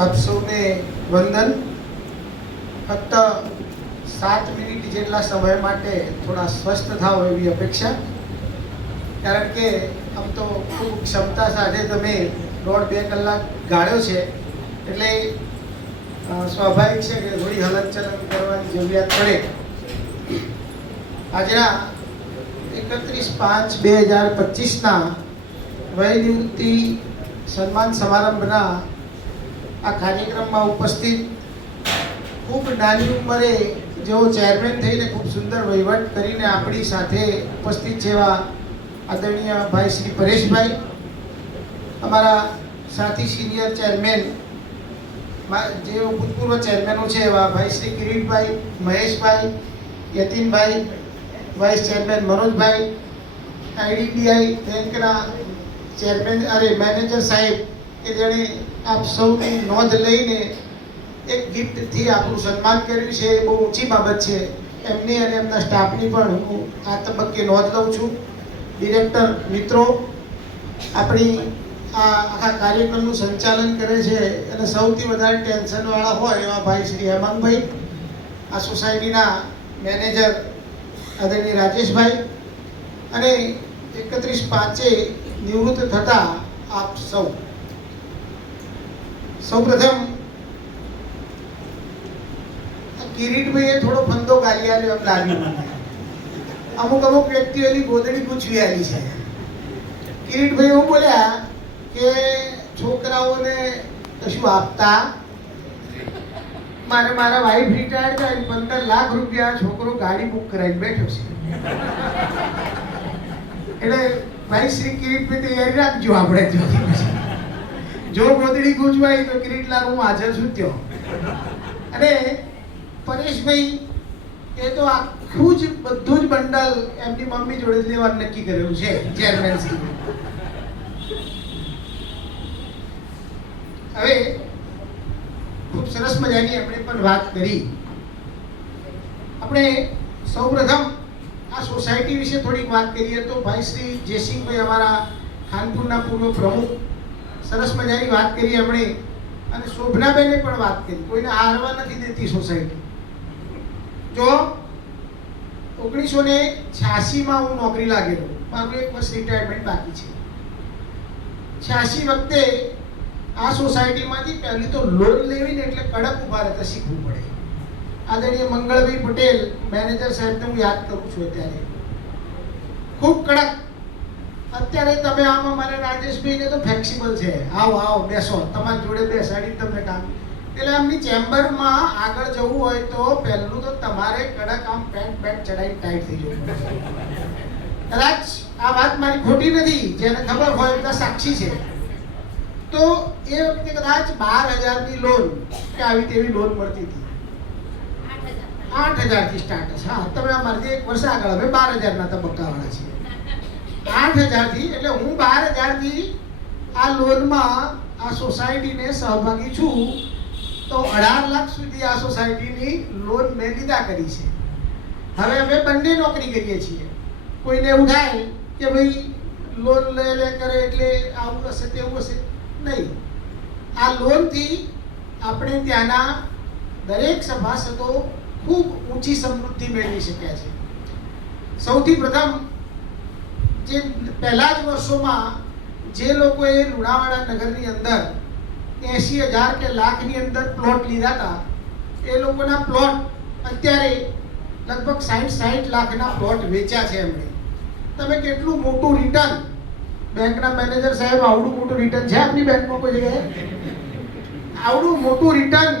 આપ સૌને વંદન. ફક્ત સાત મિનિટ જેટલા સમય માટે થોડા સ્વસ્થ થાવ એવી અપેક્ષા. કારણ કે આમ તો ખૂબ ક્ષમતા સાથે તમે દોઢ બે કલાક ગાળ્યો છે. એટલે સ્વાભાવિક છે કે થોડી હલનચલન કરવાની જરૂરિયાત પડે. આજના એકત્રીસ પાંચ બે હજાર પચીસના વય સન્માન સમારંભના આ કાર્યક્રમમાં ઉપસ્થિત ખૂબ નાની ઉંમરે જેઓ ચેરમેન થઈને ખૂબ સુંદર વહીવટ કરીને આપણી સાથે ઉપસ્થિત જેવા આદરણીય ભાઈ શ્રી પરેશભાઈ, અમારા સાથી સિનિયર ચેરમેન જેઓ ભૂતપૂર્વ ચેરમેનો છે એવા ભાઈ Shri Kiritbhai, Maheshbhai, Yatinbhai vice chairman Manojbhai IDBI બેંકના ચેરમેન અરે મેનેજર સાહેબ કે જેણે આપ સૌની નોંધ લઈને એક ગિફ્ટથી આપણું સન્માન કર્યું છે, એ બહુ ઊંચી બાબત છે. એમની અને એમના સ્ટાફની પણ હું આ તબક્કે નોંધ લઉં છું. ડિરેક્ટર મિત્રો, આપણી આ આખા કાર્યક્રમનું સંચાલન કરે છે અને સૌથી વધારે ટેન્શનવાળા હોય એવા ભાઈ શ્રી હેમંતભાઈ આ સોસાયટીના મેનેજર આદરણીય રાજેશભાઈ અને એકત્રીસ પાંચે નિવૃત્ત થતા આપ સૌ. સૌપ્રથમ પ્રથમ કિરીટભાઈએ થોડો ફંદો ગાલી આવ્યો એમ લાગ્યું. અમુક અમુક વ્યક્તિઓની ગોદડી પૂછવી આવી છે. કિરીટભાઈ એવું બોલ્યા કે છોકરાઓને કશું આપતા? મારે મારા વાઈફ રિટાયર્ડ થાય પંદર લાખ રૂપિયા છોકરો ગાડી બુક કરાવીને બેઠો છે. એટલે ભાઈ શ્રી કિરીટભાઈ તૈયારી રાખજો આપણે જો ગોદડી ગુંજવાય તો કિરીટલાલ, હું હાજર છું ત્યો. અને પરેશભાઈ, એ તો આખું જ બધું જ બંડલ એમની મમ્મી જોડે લેવા નક્કી કર્યું છે ચેરમેન હવે, ખૂબ સરસ મજાની આપણે પણ વાત કરી. આપણે સૌપ્રથમ આ સોસાયટી વિશે થોડીક વાત કરીએ તો ભાઈ શ્રી જયસિંહભાઈ અમારા ખાનપુરના પૂર્વ પ્રમુખ સરસ મજાની વાત કરી આપણે. અને શોભનાબેને પણ વાત કરી. કોઈને હારવા નથી દેતી સોસાયટી. જો ઓગણીસો ને છ્યાસીમાં હું નોકરી લાગેલો. મારું એક વર્ષ રિટાયરમેન્ટ બાકી છે. છ્યાસી વખતે આ સોસાયટીમાંથી પહેલી તો લોન લેવી ને એટલે કડક ઊભા રહેતા શીખવું પડે. આદરણીય મંગળભાઈ પટેલ મેનેજર સાહેબને હું યાદ કરું છું અત્યારે. ખૂબ કડક અત્યારે તમે આમાં મારા રાજેશભાઈને તો ફ્લેક્સિબલ છે. આવો આવો બેસો. તમારી જોડે બેસાડી તમને કામ. એટલે એમની ચેમ્બરમાં આગળ જવું હોય તો પહેલું તો તમારે કડક આમ પેન્ટ પેન્ટ ચડાવી ટાઈટ થઈ જવું કદાચ આ વાત મારી ખોટી નથી જેને ખબર હોય બધા સાક્ષી છે. તો એ વખતે કદાચ બાર હજારની લોન કે આવી તેવી લોન મળતી હતી. આઠ હજારથી સ્ટાર્ટ છે હા તમે અમારથી એક વર્ષ આગળ હવે બાર હજારના તબક્કાવાળા છીએ. આઠ હજારથી, એટલે હું બાર હજારથી આ લોનમાં આ સોસાયટીને સહભાગી છું, તો અઢાર લાખ સુધી આ સોસાયટીની લોન મેં લીધા કરી છે. હવે અમે બંને નોકરી કરીએ છીએ. કોઈને એવું થાય કે ભાઈ લોન લે લે કરે એટલે આવું હશે તેવું હશે, નહીં. આ લોનથી આપણે ત્યાંના દરેક સભાસદો ખૂબ ઊંચી સમૃદ્ધિ મેળવી શક્યા છે. સૌથી પ્રથમ જે પહેલા જ વર્ષોમાં જે લોકોએ લુણાવાડા નગરની અંદર એંસી હજાર કે લાખની અંદર પ્લોટ લીધા હતા, એ લોકોના પ્લોટ અત્યારે લગભગ સાઠ સાઠ લાખના પ્લોટ વેચ્યા છે એમણે. તમે કેટલું મોટું રિટર્ન બેંકના મેનેજર સાહેબ, આવડું મોટું રિટર્ન છે આપની બેંકમાં કોઈ જગ્યાએ? આવડું મોટું રિટર્ન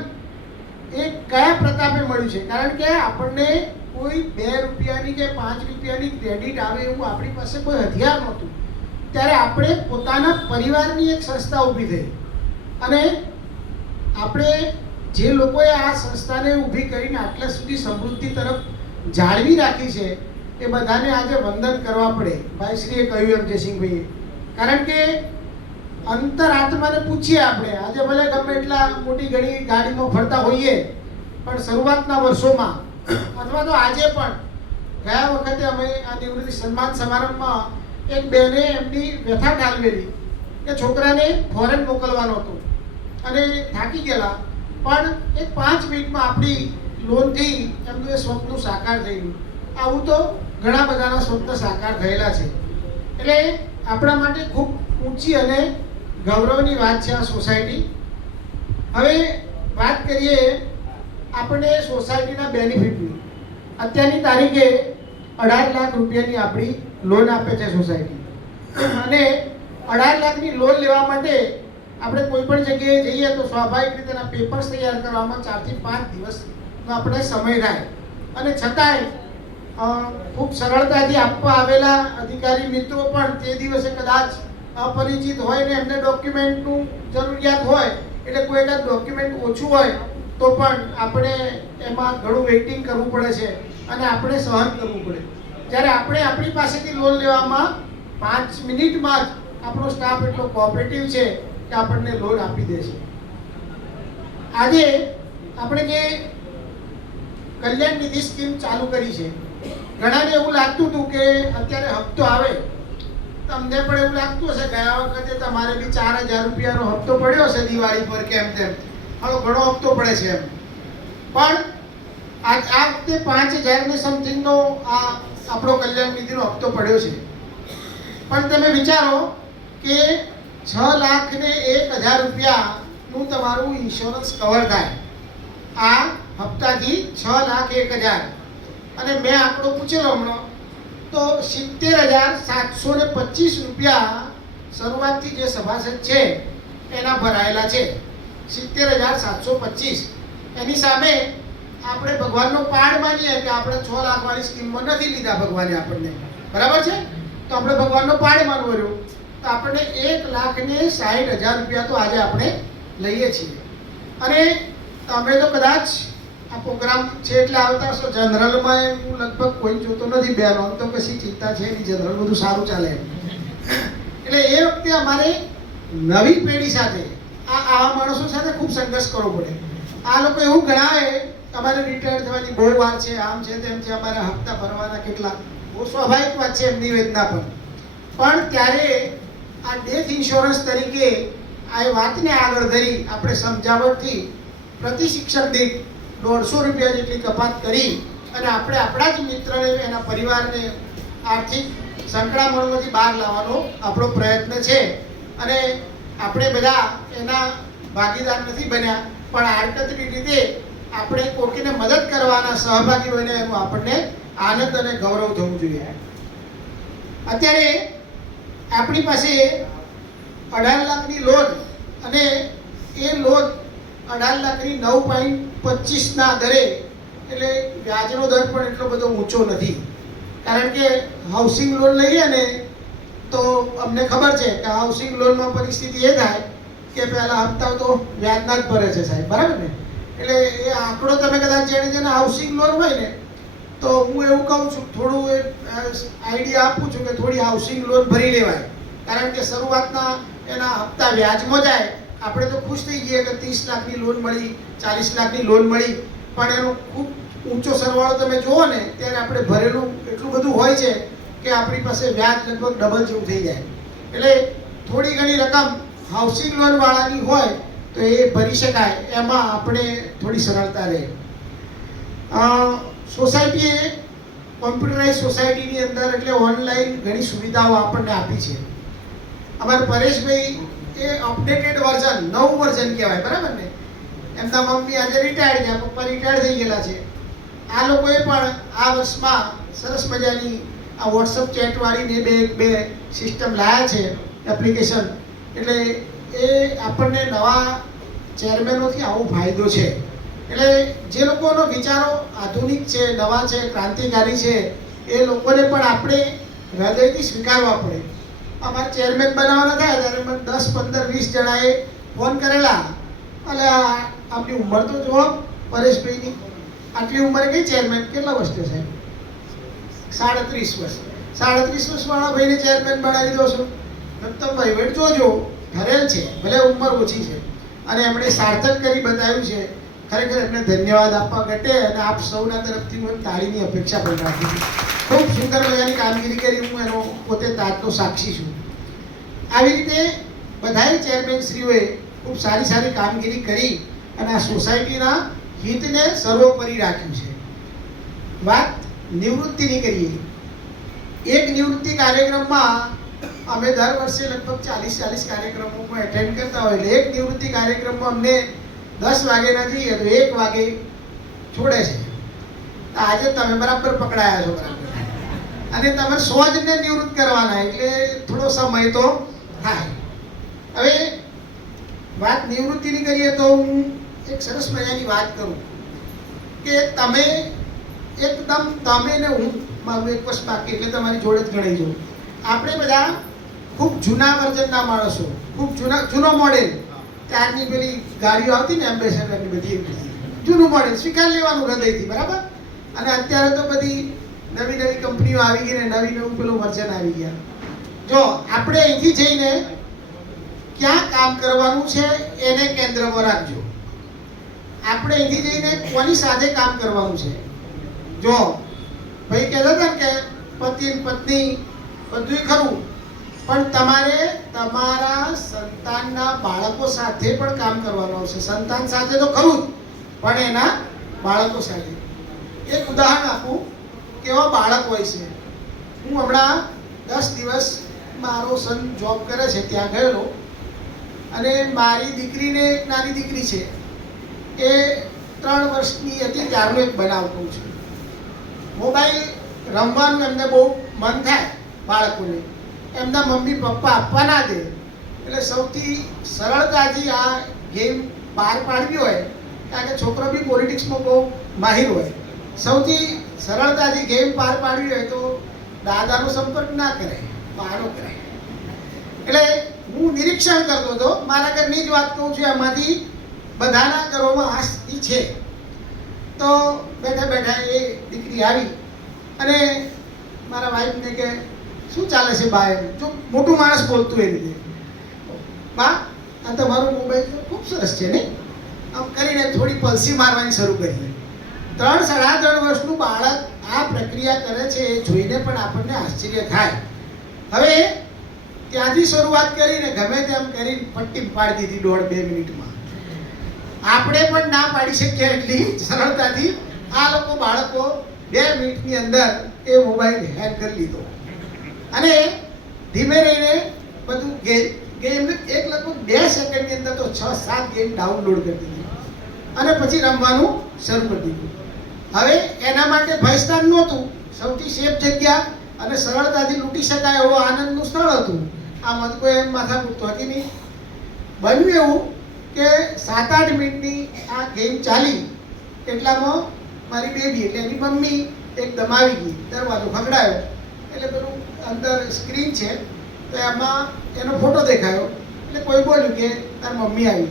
એ કયા પ્રતાપે મળ્યું છે? કારણ કે આપણને કોઈ બે રૂપિયાની કે પાંચ રૂપિયાની ક્રેડિટ આવે એવું આપણી પાસે કોઈ હથિયાર નહોતું. ત્યારે આપણે પોતાના પરિવારની એક સંસ્થા ઊભી થઈ. અને આપણે જે લોકોએ આ સંસ્થાને ઊભી કરીને આટલા સુધી સમૃદ્ધિ તરફ જાળવી રાખી છે, એ બધાને આજે વંદન કરવા પડે. ભાઈ શ્રીએ કહ્યું એમ, જયસિંહભાઈએ. કારણ કે અંતરાત્માને પૂછીએ આપણે. આજે ભલે ગમે એટલા મોટી ઘણી ગાડીમાં ફરતા હોઈએ, પણ શરૂઆતના વર્ષોમાં અથવા તો આજે પણ ગયા વખતે અમે આ નિવૃત્તિ સન્માન સમારંભમાં એક બેને એમની વ્યથા ઠાલવેલી કે છોકરાને ફોરેન મોકલવાનો હતો. અને થાકી ગયેલા. પણ એક પાંચ મિનિટમાં આપણી લોનથી એમનું એ સ્વપ્ન સાકાર થયું આવું તો ઘણા બધાના સ્વપ્ન સાકાર થયેલા છે. એટલે આપણા માટે ખૂબ ઊંચી અને ગૌરવની વાત છે આ સોસાયટી હવે વાત કરીએ આપણે સોસાયટીના બેનિફિટની અત્યારની તારીખે અઢાર લાખ રૂપિયાની આપણી લોન આપે છે સોસાયટી. અને અઢાર લાખની લોન લેવા માટે આપણે કોઈ પણ જગ્યાએ જઈએ તો સ્વાભાવિક રીતે એના પેપર્સ તૈયાર કરવામાં ચારથી પાંચ દિવસનો આપણે સમય થાય. અને છતાંય ખૂબ સરળતાથી આપવા આવેલા અધિકારી મિત્રો પણ તે દિવસે કદાચ અપરિચિત હોય ને એમને ડોક્યુમેન્ટનું જરૂરિયાત હોય, એટલે કોઈ એકાદ ડોક્યુમેન્ટ ઓછું હોય તો પણ આપણે એમાં ઘણું વેઇટિંગ કરવું પડે છે અને આપણે સહન કરવું પડે. જ્યારે આપણે આપણી પાસેથી લોન લેવામાં પાંચ મિનિટમાં જ આપણો સ્ટાફ એટલો કોઓપરેટિવ છે કે આપણને લોન આપી દે છે. આજે આપણે જે કલ્યાણ નિધિ સ્કીમ ચાલુ કરી છે, ઘણાને એવું લાગતું હતું કે અત્યારે હપ્તો આવે. તમને પણ એવું લાગતું હશે, ગયા વખતે તમારે બી ચાર હજાર રૂપિયાનો હપ્તો પડ્યો હશે દિવાળી પર કેમ તેમ. હાલો ઘણો હપ્તો પડે છે એમ. પણ આ આ વખતે પાંચ હજારને સમથિંગનો આ આપણો કલ્યાણ નિધિનો હપ્તો પડ્યો છે. પણ તમે વિચારો કે છ લાખ ને એક હજાર રૂપિયાનું તમારું ઇન્સ્યોરન્સ કવર થાય. આ હપ્તાથી છ લાખ એક હજાર. અને મેં આંકડો પૂછેલો હમણાં, તો સિત્તેર હજાર સાતસો ને પચીસ રૂપિયા શરૂઆતથી જે સભાસદ છે, એના ભરાયેલા છે. સિત્તેર હજાર સાતસો પચીસ. એની સામે આપણે ભગવાનનો પાડ માનીએ કે આપણે છ લાખવાળી સ્કીમમાં નથી લીધા ભગવાને આપણને. બરાબર છે? તો આપણે ભગવાનનો પાડ માનવો રહ્યો. તો આપણને એક લાખ ને સાઠ હજાર રૂપિયા તો આજે આપણે લઈએ છીએ. અને તમે તો કદાચ આ પ્રોગ્રામ છે એટલે આવતા હશો. જનરલમાં હું લગભગ કોઈ જોતો નથી બેનો. તો પછી ચિંતા છે એની જનરલ બધું સારું ચાલે. એટલે એ વખતે અમારે નવી પેઢી સાથે આ આવા માણસો છે ને ખૂબ સંઘર્ષ કરવો પડે. આ લોકો એવું ગણાવે તમારે રિટાયર થવાની બહુ વાર છે, આમ છે તેમ છે, અમારે હપ્તા ભરવાના કેટલા. બહુ સ્વાભાવિક વાત છે એમની વેદના પણ. પણ ત્યારે આ ડેથ ઇન્સ્યોરન્સ તરીકે આ વાતને આગળ ધરી આપણે સમજાવટથી પ્રતિ શિક્ષક દીઠ દોઢસો રૂપિયા જેટલી કપાત કરી અને આપણે આપણા જ મિત્રને, એના પરિવારને આર્થિક સંકળામણમાંથી બહાર લાવવાનો આપણો પ્રયત્ન છે. અને આપણે બધા એના ભાગીદાર નથી બન્યા, પણ આડકતરી રીતે આપણે કોકીને મદદ કરવાના સહભાગી બને એનું આપણને આનંદ અને ગૌરવ થવું જોઈએ. અત્યારે આપણી પાસે અઢાર લાખની લોન અને એ લોન અઢાર લાખની નવ પોઈન્ટ પચીસના દરે, એટલે વ્યાજનો દર પણ એટલો બધો ઊંચો નથી. કારણ કે હાઉસિંગ લોન લઈએ ને તો અમને ખબર છે કે હાઉસિંગ લોનમાં પરિસ્થિતિ એ થાય કે પહેલા હપ્તા તો વ્યાજના જ ભરે છે સાહેબ, બરાબર ને? એટલે એ આંકડો તમે કદાચ જેને જેને હાઉસિંગ લોન હોય ને, તો હું એવું કહું છું, થોડું એ આઈડિયા આપું છું કે થોડી હાઉસિંગ લોન ભરી લેવાય. કારણ કે શરૂઆતના એના હપ્તા વ્યાજમાં જાય, આપણે તો ખુશ થઈ જઈએ કે ત્રીસ લાખની લોન મળી, ચાલીસ લાખની લોન મળી, પણ એનો ખૂબ ઊંચો સરવાળો તમે જુઓ ને, ત્યારે આપણે ભરેલું એટલું બધું હોય છે કે આપણી પાસે વ્યાજ લગભગ ડબલ જેવું થઈ જાય. એટલે થોડી ઘણી રકમ હાઉસિંગ લોનવાળાની હોય તો એ ભરી શકાય. એમાં આપણે થોડી સરળતા રહે. સોસાયટીએ કોમ્પ્યુટરાઇઝ સોસાયટીની અંદર એટલે ઓનલાઈન ઘણી સુવિધાઓ આપણને આપી છે. અમારા પરેશભાઈ એ અપડેટેડ વર્ઝન નવું વર્ઝન કહેવાય, બરાબર ને? એમના મમ્મી આજે રિટાયર્ડ છે, પપ્પા રિટાયર્ડ થઈ ગયેલા છે. આ લોકોએ પણ આ વર્ષમાં સરસ મજાની આ વોટ્સઅપ ચેટવાળી ને બે બે સિસ્ટમ લાયા છે એપ્લિકેશન એટલે એ આપણને નવા ચેરમેનોથી આવો ફાયદો છે. એટલે જે લોકોનો વિચારો આધુનિક છે, નવા છે, ક્રાંતિકારી છે, એ લોકોને પણ આપણે હૃદયથી સ્વીકારવા પડે. અમારે ચેરમેન બનાવવાના થાય ત્યારે મને દસ, પંદર, વીસ જણાએ ફોન કરેલા. એટલે આપની ઉંમર તો જુઓ, પરેશભાઈની. આટલી ઉંમરે કઈ ચેરમેન કેટલા વર્ષ છે? સાહેબ સાડત્રીસ વર્ષ. સાડત્રીસ વર્ષવાળા ભાઈને ચેરમેન બનાવી દો છો. તો વહીવટ જોજો ઠરેલ છે, ભલે ઉંમર ઓછી છે, અને એમણે સાર્થક કરી બતાવ્યું છે, ખરેખર એમને ધન્યવાદ આપવા ઘટે અને આપ સૌના તરફથી હું તાળીની અપેક્ષા પણ રાખું ખૂબ સુંદર મજાની કામગીરી કરી હું એનો પોતે તાતનો સાક્ષી છું. આવી રીતે બધાય ચેરમેન શ્રીઓએ ખૂબ સારી સારી કામગીરી કરી અને આ સોસાયટીના હિતને સર્વોપરી રાખ્યું છે. વાત નિવૃત્તિની કરીએ. એક નિવૃત્તિ કાર્યક્રમમાં અમે દર વર્ષે લગભગ ચાલીસ ચાલીસ કાર્યક્રમોમાં એટેન્ડ કરતા હોય એટલે એક નિવૃત્તિ કાર્યક્રમમાં અમને દસ વાગ્યાના જઈએ તો એક વાગે છોડે છે. આજે તમે બરાબર પકડાયા છો બરાબર. અને તમે સો જને નિવૃત્ત કરવાના એટલે થોડો સમય તો થાય. હવે વાત નિવૃત્તિની કરીએ તો હું એક સરસ મજાની વાત કરું કે તમે એકદમ તમે ને હું મારું એક વર્ષ બાકી એટલે તમારી જોડે જ ગણાઈ જવું. આપણે બધા ખૂબ જૂના વર્જનના માણસો, ખૂબ જૂના, જૂનો મોડેલ ત્યારની પેલી ગાડીઓ આવતી ને એમ્બેસેડરની બધી જૂનું મોડેલ સ્વીકાર લેવાનું હૃદયથી, બરાબર? અને અત્યારે તો બધી નવી નવી કંપનીઓ આવી ગઈ ને નવી નવું પેલું વર્જન આવી ગયા. જો, આપણે અહીંથી જઈને ક્યાં કામ કરવાનું છે એને કેન્દ્રમાં રાખજો. આપણે અહીંથી જઈને કોની સાથે કામ કરવાનું છે? જો, ભાઈ કહેલો ને કે પતિ પત્ની, બધુંય ખરું. પણ તમારે તમારા સંતાનના બાળકો સાથે પણ કામ કરવાનું આવશે સંતાન સાથે તો ખરું જ, પણ એના બાળકો સાથે. એક ઉદાહરણ આપું, કેવા બાળક હોય છે. હું હમણાં દસ દિવસ મારો સન જોબ કરે છે, ત્યાં ગયેલો. અને મારી દીકરીને એક નાની દીકરી છે. એ ત્રણ વર્ષની હતી, ત્યારનો એક બનાવ કહું છું. મોબાઈલ રમવાનું એમને બહુ મન થાય બાળકોને. એમના મમ્મી પપ્પા આપવા ના દે. એટલે સૌથી સરળતાથી આ ગેમ પાર પાડવી હોય, કારણ કે છોકરો બી પોલિટિક્સમાં બહુ માહિર હોય. સૌથી સરળતાથી ગેમ પાર પાડવી હોય તો દાદાનો સંપર્ક ના કરે બાનો કરે એટલે હું નિરીક્ષણ કરતો હતો, મારા ઘરની જ વાત કહું છું, એમાંથી બધાના ઘરોમાં આ સ્થિતિ છે. તો બેઠા બેઠા એ દીકરી આવી અને મારા વાઈફને કે, શું ચાલે છે બા એમ? જો મોટું માણસ બોલતું એ રીતે. બા, આ તમારો મોબાઈલ ખૂબ સરસ છે નહીં? આમ કરીને થોડી પલસી મારવાની શરૂ કરી. ત્રણ સાડા ત્રણ વર્ષનું બાળક આ પ્રક્રિયા કરે છે એ જોઈને પણ આપણને આશ્ચર્ય થાય. હવે ત્યાંથી શરૂઆત કરીને ગમે તેમ કરીને પટ્ટી પાડી દીધી દોઢ બે મિનિટમાં. આપણે પણ ના પાડી શકીએ એટલી સરળતાથી આ લોકો બાળકો બે મિનિટની અંદર એ મોબાઈલ હેક કરી લીધો. અને ધીમે રહીને બધું ગેમ ગેમ એક લગભગ બે સેકન્ડની અંદર તો છ, સાત ગેમ ડાઉનલોડ કરી દીધી. અને પછી રમવાનું શરૂ કરી દીધું. હવે એના માટે ભયસ્થાન નહોતું. સૌથી સેફ જગ્યા અને સરળતાથી લૂંટી શકાય એવો આનંદનું સ્થળ હતું. આ મત કોઈ એમ માથા પૂરતો હતી નહીં. બન્યું એવું કે સાત આઠ મિનિટની આ ગેમ ચાલી, એટલામાં મારી બેબી એટલે એની મમ્મી એકદમ આવી ગઈ, દરવાજો ખગડાયો એટલે પેલું અંદર સ્ક્રીન છે, તો એમાં એનો ફોટો દેખાયો. એટલે કોઈ બોલ્યું કે તાર મમ્મી આવી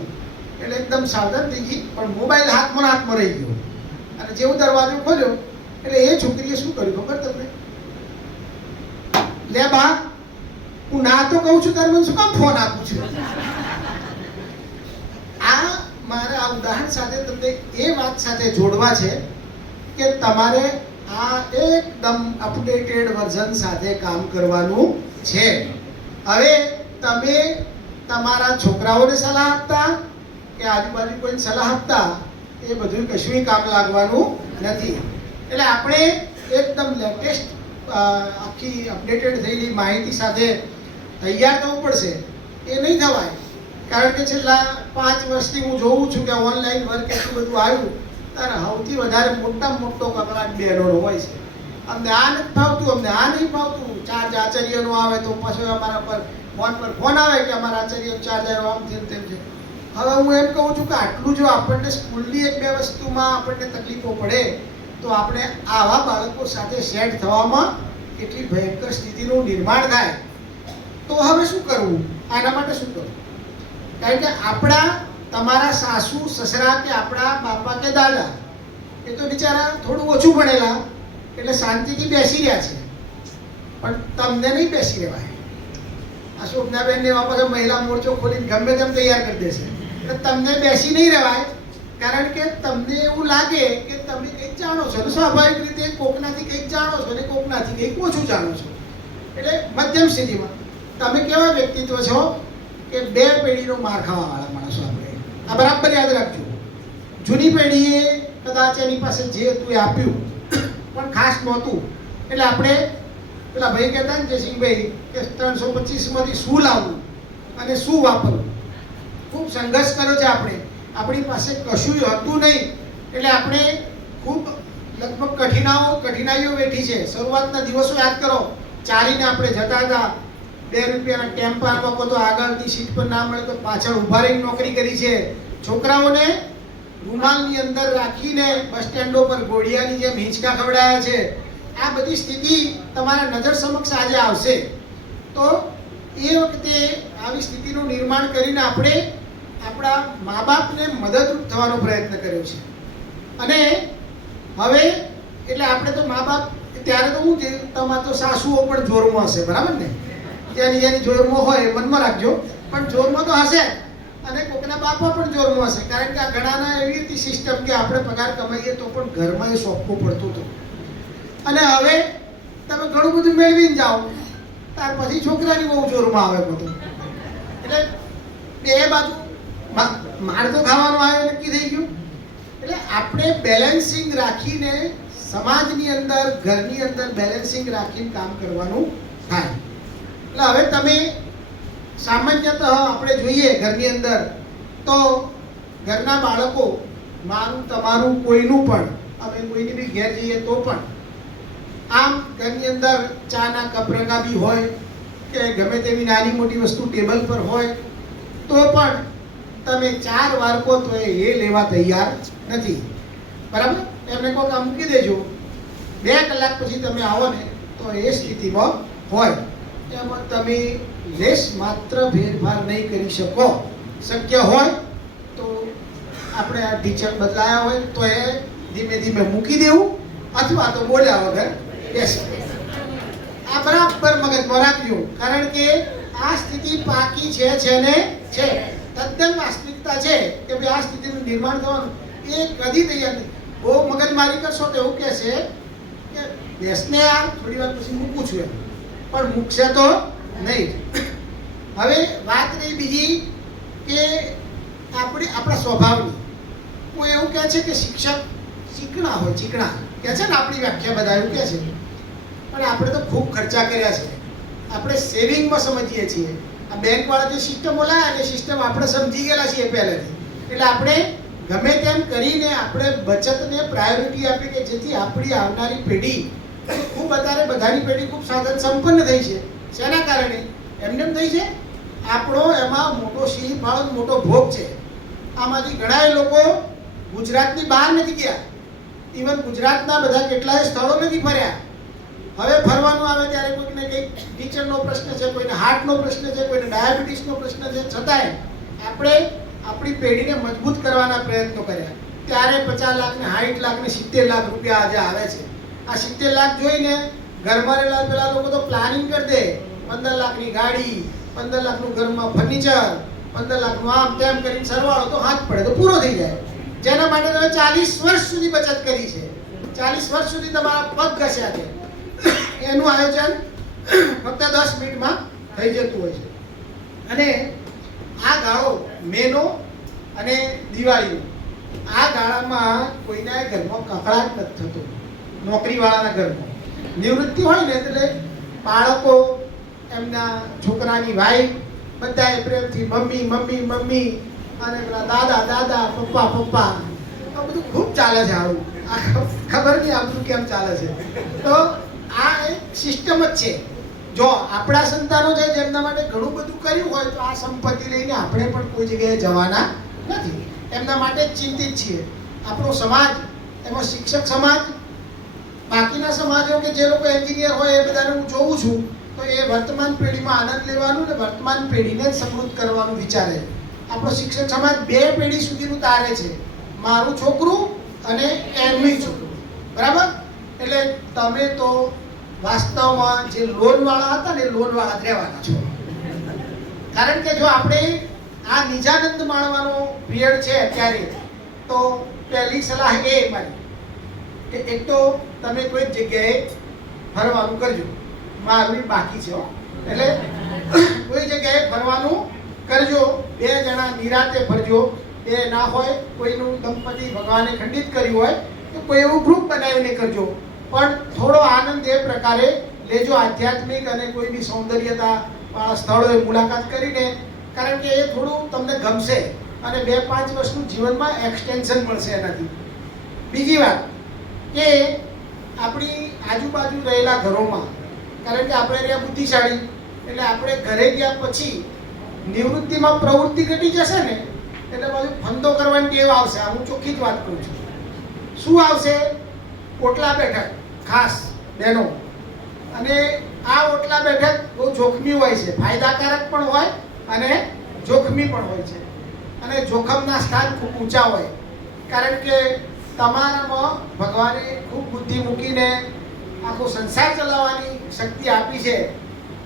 એટલે એકદમ સાવધાન થઈ ગઈ, પણ મોબાઈલ હાથમાં હાથમાં રહી ગયો. અને જેવું દરવાજો ખોલ્યો, એટલે એ છોકરીએ શું કર્યું ખબર તમને? લે બા, હું ના તો કહું છું, તારે મને શું કામ ફોન આપું છું? આ મારે આ ઉદાહરણ સાથે તમને એ વાત સાથે જોડવા છે કે તમારે આ એકદમ અપડેટેડ વર્ઝન સાથે કામ કરવાનું છે. હવે તમે તમારા છોકરાઓને સલાહ આપતા કે આજુબાજુ કોઈને સલાહ આપતા, એ બધું કશું કામ લાગવાનું નથી. એટલે આપણે એકદમ લેટેસ્ટ આખી અપડેટેડ થયેલી માહિતી સાથે તૈયાર થવું પડશે. એ નહીં થવાય. કારણ કે છેલ્લા પાંચ વર્ષથી હું જોઉં છું કે ઓનલાઈન વર્ક એટલું બધું આવ્યું અને સૌથી વધારે મોટામાં મોટો કકડાટ બહેનોનો હોય છે. અમને આ નથી ફાવતું, અમને આ નહીં ફાવતું. ચાર્જ આચાર્યનો આવે તો પછી અમારા પર ફોન પર ફોન આવે કે અમારા આચાર્ય ચાર્જ આવ્યો આમ થયું તેમ છે હવે હું એમ કહું છું કે આટલું જો આપણને સ્કૂલની એક બે વસ્તુમાં આપણને તકલીફો પડે, તો આપણે આવા બાળકો સાથે સેટ થવામાં કેટલી ભયંકર સ્થિતિનું નિર્માણ થાય. તો હવે શું કરવું? આના માટે શું કરવું? કારણ કે આપણા, તમારા સાસુ, સસરા કે આપણા બાપા કે દાદા, એ તો બિચારા થોડું ઓછું ભણેલા, એટલે શાંતિથી બેસી રહ્યા છે. પણ તમને નહીં બેસી રહેવાય. આ શોભનાબેન એવા પાછો મહિલા મોરચો ખોલીને ગમે તેમ તૈયાર કરી દેશે. એટલે તમને બેસી નહીં રહેવાય, કારણ કે તમને એવું લાગે કે તમે કંઈક જાણો છો. અને સ્વાભાવિક રીતે કોકનાથી કંઈક જાણો છો અને કોકનાથી કંઈક ઓછું જાણો છો. એટલે મધ્યમ સ્થિતિમાં તમે કેવા વ્યક્તિત્વ છો? કે બે પેઢીનો માર ખાવાવાળા માણસો આપણે. આ બરાબર યાદ રાખજો. જૂની પેઢીએ કદાચ એની પાસે જે હતું એ આપ્યું. પણ ખાસ નહોતું. એટલે આપણે પેલા ભાઈ કહેતા ને જયસિંહભાઈ કે ત્રણસો પચીસમાંથી શું લાવવું અને શું વાપરવું? ખૂબ સંઘર્ષ કર્યો છે આપણે. આપણી પાસે કશું હતું નહીં. એટલે આપણે ખૂબ લગભગ કઠિનાઓ કઠિનાઈઓ વેઠી છે. શરૂઆતના દિવસો યાદ કરો. ચાલીને આપણે જતા હતા. બે રૂપિયાના ટેમ્પામાં કહો તો આગળની સીટ પર ના મળે તો પાછળ ઊભા રહીને નોકરી કરી છે. છોકરાઓને રૂમાલની અંદર રાખીને બસ સ્ટેન્ડો પર ઘોડિયાની જેમ હિંચકા ખવડાયા છે. આ બધી સ્થિતિ તમારા નજર સમક્ષ આજે આવશે. તો એ વખતે આવી સ્થિતિનું નિર્માણ કરીને આપણે આપણા મા બાપને મદદરૂપ થવાનો પ્રયત્ન કર્યો છે. અને હવે એટલે આપણે તો મા બાપ ત્યારે તો હું તમારે તો સાસુઓ પણ જોરમાં હશે, બરાબર ને? જેની જેની જોરમાં હોય મનમાં રાખજો. પણ જોરમાં તો હશે. અને કોકના બાપા પણ જોરમાં હશે. કારણ કે આ ઘણાના એવી હતી સિસ્ટમ કે આપણે પગાર કમાઈએ તો પણ ઘરમાં એ સોંપવું પડતું હતું. અને હવે તમે ઘણું બધું મેળવીને જાઓ. ત્યાર પછી છોકરાની બહુ જોરમાં આવે બધું. એટલે બે બાજુ માર તો ખાવાનું આવે નક્કી થઈ ગયું. એટલે આપણે બેલેન્સિંગ રાખીને સમાજની અંદર, ઘરની અંદર બેલેન્સિંગ રાખીને કામ કરવાનું થાય. એટલે હવે તમે સામાન્યતઃ આપણે જોઈએ ઘરની અંદર, તો ઘરના બાળકો, મારું, તમારું, કોઈનું પણ, અમે કોઈની બી ઘેર જઈએ તો પણ, આમ ઘરની અંદર ચાના કપ બી હોય, કે ગમે તેવી નાની મોટી વસ્તુ ટેબલ પર હોય, તો પણ તમે ચાર વાર કહો તો એ લેવા તૈયાર નથી. બરાબર? એમને કોઈક આમ મૂકી દેજો. બે કલાક પછી તમે આવો ને, તો એ સ્થિતિમાં હોય. એમાં તમે લેસ માત્ર ફેરફાર નહીં કરી શકો. શક્ય હોય તો આપણે આ ટીચર બદલાયા હોય તો એ ધીમે ધીમે મૂકી દેવું અથવા તો બોલ્યા વગર બેસી આ બરાબર મગજમાં રાખજો, કારણ કે આ સ્થિતિ પાકી છે છે ને છે. તદ્દન વાસ્તવિકતા છે કે ભાઈ આ સ્થિતિનું નિર્માણ થવાનું. એ કદી તૈયાર નથી. બહુ મગજમારી કરશો તો એવું કહેશે કે બેસને આ થોડી વાર પછી મૂકું છું એમ. પણ મૂકશે તો નહીં હવે વાત રહી બીજી કે આપણે, આપણા સ્વભાવની. કોઈ એવું કહે છે કે શિક્ષક ચીકણા હોય ચીકણા કહે છે ને આપણી વ્યાખ્યા બધા એવું કહે છે. પણ આપણે તો ખૂબ ખર્ચા કર્યા છે. આપણે સેવિંગમાં સમજીએ છીએ. આ બેંકવાળા જે સિસ્ટમો લાયા અને સિસ્ટમ આપણે સમજી ગયેલા છીએ પહેલેથી. એટલે આપણે ગમે તેમ કરીને આપણે બચતને પ્રાયોરિટી આપી કે જેથી આપણી આવનારી પેઢી ખૂબ અત્યારે બધાની પેઢી ખૂબ સાધન સંપન્ન થઈ છે. શેના કારણે? એમને એમ થઈ છે, આપણો એમાં મોટો સિંહ, ફાળો મોટો ભોગ છે. આમાંથી ઘણાય લોકો ગુજરાતની બહાર નથી ગયા. ઇવન ગુજરાતના બધા કેટલાય સ્થળો નથી ફર્યા. હવે ફરવાનું આવે ત્યારે કોઈકને કંઈક કિચનનો પ્રશ્ન છે, કોઈને હાર્ટનો પ્રશ્ન છે, કોઈને ડાયાબિટીસનો પ્રશ્ન છે. છતાંય આપણે આપણી પેઢીને મજબૂત કરવાના પ્રયત્નો કર્યા. ત્યારે પચાસ લાખને સાઠ લાખને સિત્તેર લાખ રૂપિયા આજે આવે છે. આ સિત્તેર લાખ જોઈને ઘરમાં રહેલા પેલા લોકો તો પ્લાનિંગ કરી દે. પંદર લાખની ગાડી, પંદર લાખનું ઘરમાં ફર્નિચર પંદર લાખનું આમ તેમ કરીને સરવાળો તો હાથ પડે તો પૂરો થઈ જાય. જેના માટે તમે ચાલીસ વર્ષ સુધી બચત કરી છે. ચાલીસ વર્ષ સુધી તમારા પગ ઘસ્યા છે. એનું આયોજન ફક્ત દસ મિનિટમાં થઈ જતું હોય છે. અને આ ગાળો મેનો અને દિવાળીનો. આ ગાળામાં કોઈના ઘરમાં કકળાટ નથી થતો. નોકરીવાળાના ઘરમાં. નિવૃત્તિ હોય ને એટલે બાળકો, એમના છોકરાની વાઈફ બધાએ પ્રેમથી મમ્મી મમ્મી મમ્મી અને પેલા દાદા દાદા, પપ્પા પપ્પા. આ બધું ખૂબ ચાલે છે આવું. આ ખબર નહીં આ બધું કેમ ચાલે છે. તો આ એક સિસ્ટમ જ છે. જો આપણા સંતાનો છે જેમના માટે ઘણું બધું કર્યું હોય તો આ સંપત્તિ લઈને આપણે પણ કોઈ જગ્યાએ જવાના નથી. એમના માટે ચિંતિત છીએ. આપણો સમાજ, એમાં શિક્ષક સમાજ બાકીના સમાજો કે જે લોકો એન્જિનિયર હોય એ બધાને હું જોઉં છું, તો એ વર્તમાન પેઢીમાં આનંદ લેવાનું ને વર્તમાન પેઢીને જ સમૃદ્ધ કરવાનું વિચારે આપણો શિક્ષક સમાજ બે પેઢી સુધીનું તારે છે. મારું છોકરું અને એમની છોકરું. બરાબર? એટલે તમે તો વાસ્તવમાં જે લોનવાળા હતા ને લોનવાળા જ રહેવાના છો. કારણ કે જો આપણે આ નિજાનંદ માણવાનો પિરિયડ છે અત્યારે, તો પહેલી સલાહ એ મારી. કે એક તો તમે કોઈ જગ્યાએ ફરવાનું કરજો. મારવી બાકી છે. એટલે કોઈ જગ્યાએ ફરવાનું કરજો. બે જણા નિરાતે ફરજો. એ ના હોય, કોઈનું દંપતી ભગવાને ખંડિત કર્યું હોય, તો કોઈ એવું ગ્રુપ બનાવીને કરજો. પણ થોડો આનંદ એ પ્રકારે લેજો આધ્યાત્મિક અને કોઈ બી સૌંદર્યતા સ્થળોએ મુલાકાત કરીને. કારણ કે એ થોડું તમને ગમશે અને બે પાંચ વર્ષનું જીવનમાં એક્સટેન્શન મળશે એનાથી. બીજી વાત કે આપણી આજુબાજુ રહેલા ઘરોમાં, કારણ કે આપણે રહ્યા બુદ્ધિશાળી, એટલે આપણે ઘરે ગયા પછી નિવૃત્તિમાં પ્રવૃત્તિ ઘટી જશે ને, એટલે પાછું ફંદો કરવાની ટેવ આવશે. હું ચોખ્ખી જ વાત કરું છું. શું આવશે? ઓટલા બેઠક, ખાસ, બહેનો. અને આ ઓટલા બેઠક બહુ જોખમી હોય છે. ફાયદાકારક પણ હોય અને જોખમી પણ હોય છે. અને જોખમના સ્થાન ખૂબ ઊંચા હોય. કારણ કે તમારામાં ભગવાને ખૂબ બુદ્ધિ મૂકીને આખો સંસાર ચલાવવાની શક્તિ આપી છે.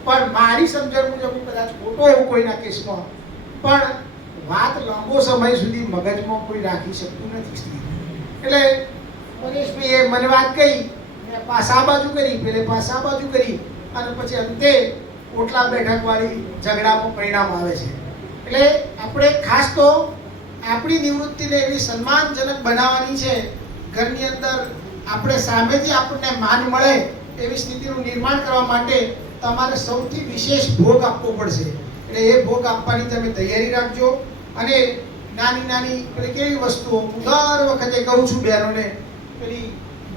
પણ મારી સમજણ મુજબ કદાચ ખોટો હોઉં કોઈના કેસમાં પણ વાત લાંબો સમય સુધી મગજમાં કોઈ રાખી શકતું નથી એટલે મનીષભાઈએ મને વાત કહી, મેં પાસા બાજુ કરી, પેલે પાસા બાજુ કરી, અને પછી અંતે ઓટલા બેઠકવાળી ઝઘડામાં પરિણામ આવે છે. એટલે આપણે ખાસ તો આપણી નિવૃત્તિને એવી સન્માનજનક બનાવવાની છે, ઘરની અંદર આપણે સામેથી આપણને માન મળે એવી સ્થિતિનું નિર્માણ કરવા માટે તમારે સૌથી વિશેષ ભોગ આપવો પડશે. એટલે એ ભોગ આપવાની તમે તૈયારી રાખજો અને નાની નાની પેલી કેવી વસ્તુઓ હું દર વખતે કહું છું બહેનોને, પેલી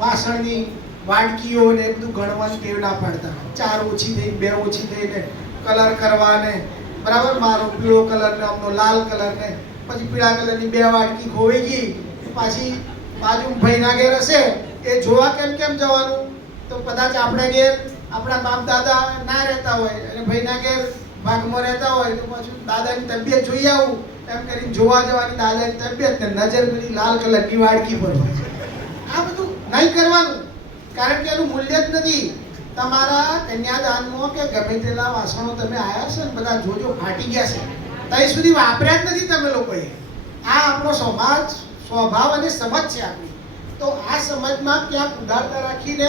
વાસણની વાડકીઓ ને બધું ગણવાની ટેવ ના પાડતા. ચાર ઓછી થઈ, બે ઓછી થઈને કલર કરવાને, બરાબર? મારો પીળો કલર ને આપણો લાલ કલર ને પછી પીળા કલરની બે વાટકી ખોવાઈ ગઈ પાછી બાજુ ભાઈના ઘેર હશે. એ જોવા કેમ કેમ જવાનું? તો કદાચ આપણે ઘેર આપણા બાપ દાદા ના રહેતા હોય અને ભાઈના ઘેર ભાગમાં રહેતા હોય, તો પાછું દાદાની તબિયત જોઈ આવું. એમ કરીને જોવા જવાની દાદાની તબિયત ને નજર પેલી લાલ કલરની વાડકી પર આ બધું નહીં કરવાનું, કારણ કે એનું મૂલ્ય જ નથી. તમારા કન્યાદાનમાં કે ગમે તેલા વાસણો તમે આવ્યા છે ને બધા જોજો ફાટી ગયા છે. ત્યાં સુધી વાપર્યા જ નથી તમે લોકોએ. આ આપણો સમાજ, સ્વભાવ અને સમજ છે આપણી. તો આ સમજમાં ક્યાંક ઉદારતા રાખીને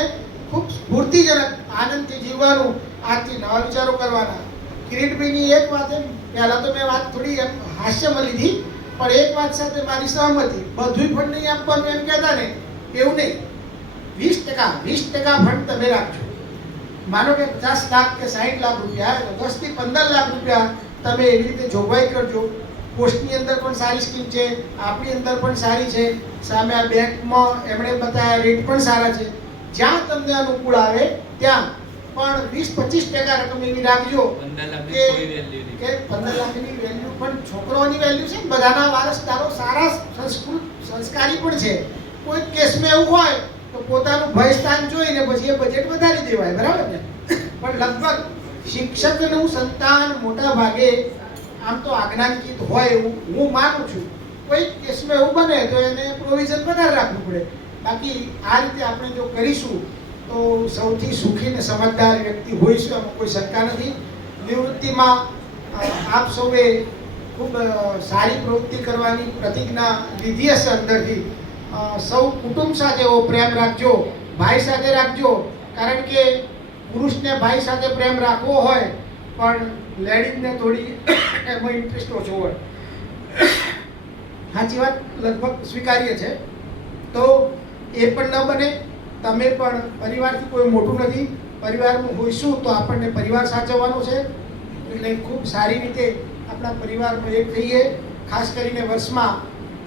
ખૂબ સ્ફૂર્તિજનક આનંદથી જીવવાનું, આજથી નવા વિચારો કરવાના. કિરીટભાઈની એક વાત એમ, પહેલાં તો મેં વાત થોડી એમ હાસ્યમાં લીધી, પણ એક વાત સાથે મારી સહમતી. બધું ફંડ નહીં આપવાનું એમ કહેતા ને, એવું નહીં. વીસ ટકા વીસ ટકા ફંડ તમે રાખજો. માનો કે પચાસ લાખ કે સાઠ લાખ રૂપિયા દસથી પંદર લાખ રૂપિયા તમે એવી રીતે જોગવાઈ કરજો. પોસ્ટની અંદર પણ સારી સ્કીમ છે આપણી અંદર પણ સારી છે. સામે આ બેંકમાં એમણે બતાવ્યા રેટ પણ સારા છે. જ્યાં તમને અનુકૂળ આવે ત્યાં. પણ વીસ પચીસ ટકા રકમ એવી રાખજો કે વેલ્યુ પંદર લાખની વેલ્યુ પણ છોકરાઓની વેલ્યુ છે બધાના વારસદારો સારા સંસ્કૃત સંસ્કારી પણ છે. કોઈ કેસમાં એવું હોય તો પોતાનું ભય સ્થાન જોઈને પછી એ બજેટ વધારી દેવાય બરાબર ને? પણ લગભગ શિક્ષકનું સંતાન મોટા ભાગે આમ તો આજ્ઞાંકિત હોય એવું હું માનું છું. કોઈ કેસમાં એવું બને તો એને પ્રોવિઝન વધારે રાખવું પડે. બાકી આ રીતે આપણે જો કરીશું તો સૌથી સુખી ને સમજદાર વ્યક્તિ હોઈશું એમાં કોઈ શંકા નથી. નિવૃત્તિમાં આપ સૌએ ખૂબ સારી પ્રવૃત્તિ કરવાની પ્રતિજ્ઞા લીધી હશે અંદરથી. સૌ કુટુંબ સાથે એવો પ્રેમ રાખજો, ભાઈ સાથે રાખજો. કારણ કે પુરુષને ભાઈ સાથે પ્રેમ રાખવો હોય, પણ લેડીઝને થોડી એમાં ઇન્ટરેસ્ટ ઓછો હોય. સાચી વાત લગભગ સ્વીકાર્ય છે. તો એ પણ ન બને, તમે પણ પરિવારથી કોઈ મોટું નથી, પરિવારમાં હોઈશું તો આપણને પરિવાર સાચવવાનો છે. એટલે ખૂબ સારી રીતે આપણા પરિવારમાં એક થઈએ, ખાસ કરીને વર્ષમાં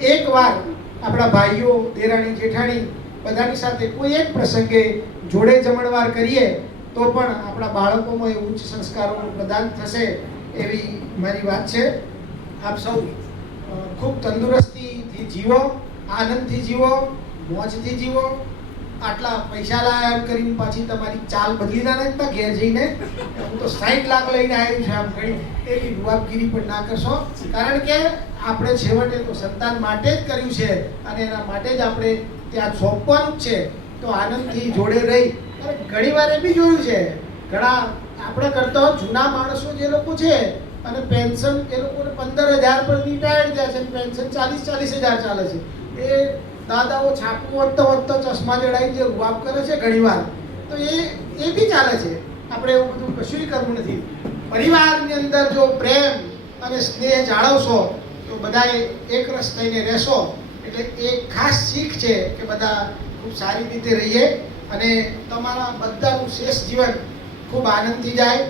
એકવાર આપણા ભાઈઓ, દેરાણી, જેઠાણી બધાની સાથે કોઈ એક પ્રસંગે જોડે જમણવાર કરીએ તો પણ આપણા બાળકોમાં એ ઉચ્ચ સંસ્કારોનું પ્રદાન થશે એવી મારી વાત છે. આપ સૌ ખૂબ તંદુરસ્તીથી જીવો, આનંદથી જીવો, મોજથી જીવો. આટલા પૈસા લાયા કરીને પાછી તમારી ચાલ બદલી ના નાખતા ઘેર જઈને. હું તો સાઠ લાખ લઈને આવ્યું છે આમ ઘણી એવી રૂઆબગીરી પણ ના કરશો. કારણ કે આપણે છેવટે તો સંતાન માટે જ કર્યું છે અને એના માટે જ આપણે ત્યાં સોંપવાનું છે. તો આનંદથી જોડે રહી ઘણી વાર એ બી જોયું છે, ઘણા આપણે કરતા જૂના માણસો જે લોકો છે, અને પેન્શન એ લોકોને પંદર હજાર પર રિટાયર્ડ થયા છે પેન્શન ચાલીસ ચાલીસ હજાર ચાલે છે. એ દાદાઓ છાપું વધતો વધતો ચશ્મા જડાઈ જે રૂઆબ કરે છે ઘણીવાર તો એ એ બી ચાલે છે. આપણે એવું બધું કશું કરવું નથી. પરિવારની અંદર જો પ્રેમ અને સ્નેહ જાળવશો, તો બધા બધાએ એક રસ થઈને રહેશો. એટલે એ ખાસ શીખ છે કે બધા ખૂબ સારી રીતે રહીએ. અને તમારા બધાનું શેષ જીવન ખૂબ આનંદથી જાય.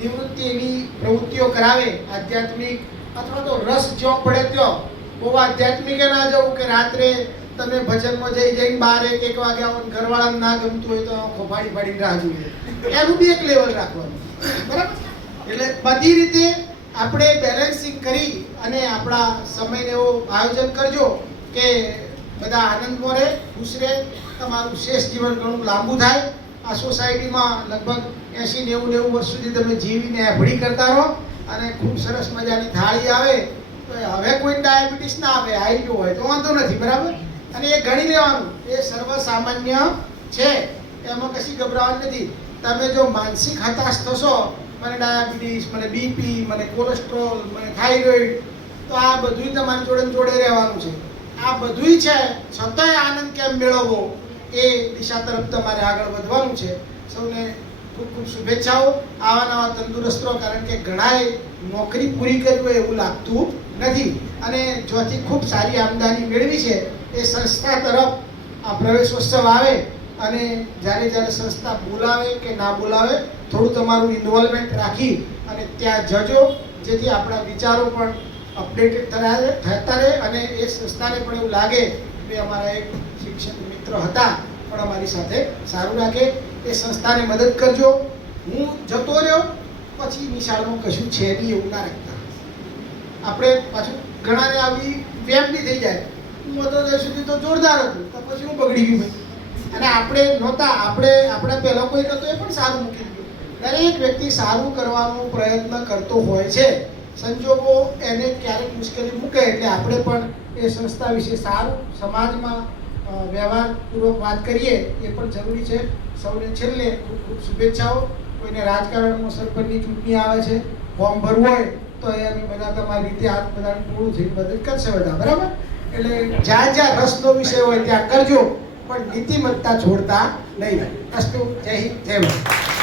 નિવૃત્તિ એવી પ્રવૃત્તિઓ કરાવે, આધ્યાત્મિક, અથવા તો રસ જો પડે ત્યાં, બહુ આધ્યાત્મિકે ના જવું કે રાત્રે તમે ભજનમાં જઈ જઈને બાર એક એક વાગે આવો ઘરવાળાને ના ગમતું હોય તો આંખો ફાડી ફાડીને રાહ જોઈએ એનું બી એક લેવલ રાખવાનું. બરાબર? એટલે બધી રીતે આપણે બેલેન્સિંગ કરી અને આપણા સમયને એવું આયોજન કરજો કે બધા આનંદમાં રહે, ખુશ રહે. તમારું શેષ જીવન ઘણું લાંબુ થાય. આ સોસાયટીમાં લગભગ એંશી નેવું નેવું વર્ષ સુધી તમે જીવીને એફડી કરતા રહો અને ખૂબ સરસ મજાની થાળી આવે. તો હવે કોઈ ડાયાબિટીસ ના આવે આવી ગયો હોય તો વાંધો નથી, બરાબર? અને એ ગણી લેવાનું. એ સર્વસામાન્ય છે. એમાં કશી ગભરાવાની નથી. તમે જો માનસિક હતાશ થશો, મને ડાયાબિટીસ, મને બીપી, મને કોલેસ્ટ્રોલ, મને થાઇરોઇડ, તો આ બધુંય તમારી જોડે જોડે રહેવાનું છે. આ બધુંય છે, છતાંય આનંદ કેમ મેળવવો? એ દિશા તરફ તમારે આગળ વધવાનું છે. સૌને ખૂબ ખૂબ શુભેચ્છાઓ. આવા નવા તંદુરસ્ત રહો, કારણ કે ઘણાએ નોકરી પૂરી કરી હોય એવું લાગતું નથી. અને જોથી ખૂબ સારી આમદાની મેળવી છે. એ સંસ્થા તરફ આ પ્રવેશોત્સવ આવે અને જ્યારે જ્યારે સંસ્થા બોલાવે કે ના બોલાવે, થોડું તમારું ઇન્વોલ્વમેન્ટ રાખી અને ત્યાં જજો. જેથી આપણા વિચારો પણ અપડેટેડ થયા થતા રહે અને એ સંસ્થાને પણ એવું લાગે કે અમારા એક શિક્ષક મિત્ર હતા. પણ અમારી સાથે સારું રાખે એ સંસ્થાને મદદ કરજો. હું જતો રહ્યો, પછી નિશાળમાં કશું છે નહીં એવું ના રાખતા. આપણે પાછું ઘણાને આવી વેમ બી થઈ જાય. હું હતો સુધી તો જોરદાર હતું, તો પછી હું બગડી ગયું. અને આપણે નહોતા, આપણે આપણે પહેલાં કોઈ હતો એ પણ સારું મૂકી દીધું. દરેક વ્યક્તિ સારું કરવાનો પ્રયત્ન કરતો હોય છે. સંજોગો એને ક્યારેક મુશ્કેલી મૂકે એટલે આપણે પણ એ સંસ્થા વિશે સારું, સમાજમાં વ્યવહારપૂર્વક વાત કરીએ, એ પણ જરૂરી છે. સૌને છેલ્લે ખૂબ ખૂબ શુભેચ્છાઓ. કોઈને રાજકારણમાં સરપંચની ચૂંટણી આવે છે, ફોર્મ ભરવું હોય, તો એ અમે બધા તમારી રીતે હાથ બધાને પૂરું થઈને મદદ કરશે બધા, બરાબર? એટલે જ્યાં જ્યાં રસનો વિષય હોય ત્યાં કરજો, પણ નીતિમત્તા છોડતા નહીં. અસ્તુ, જય હિન્દ, જય ભારત.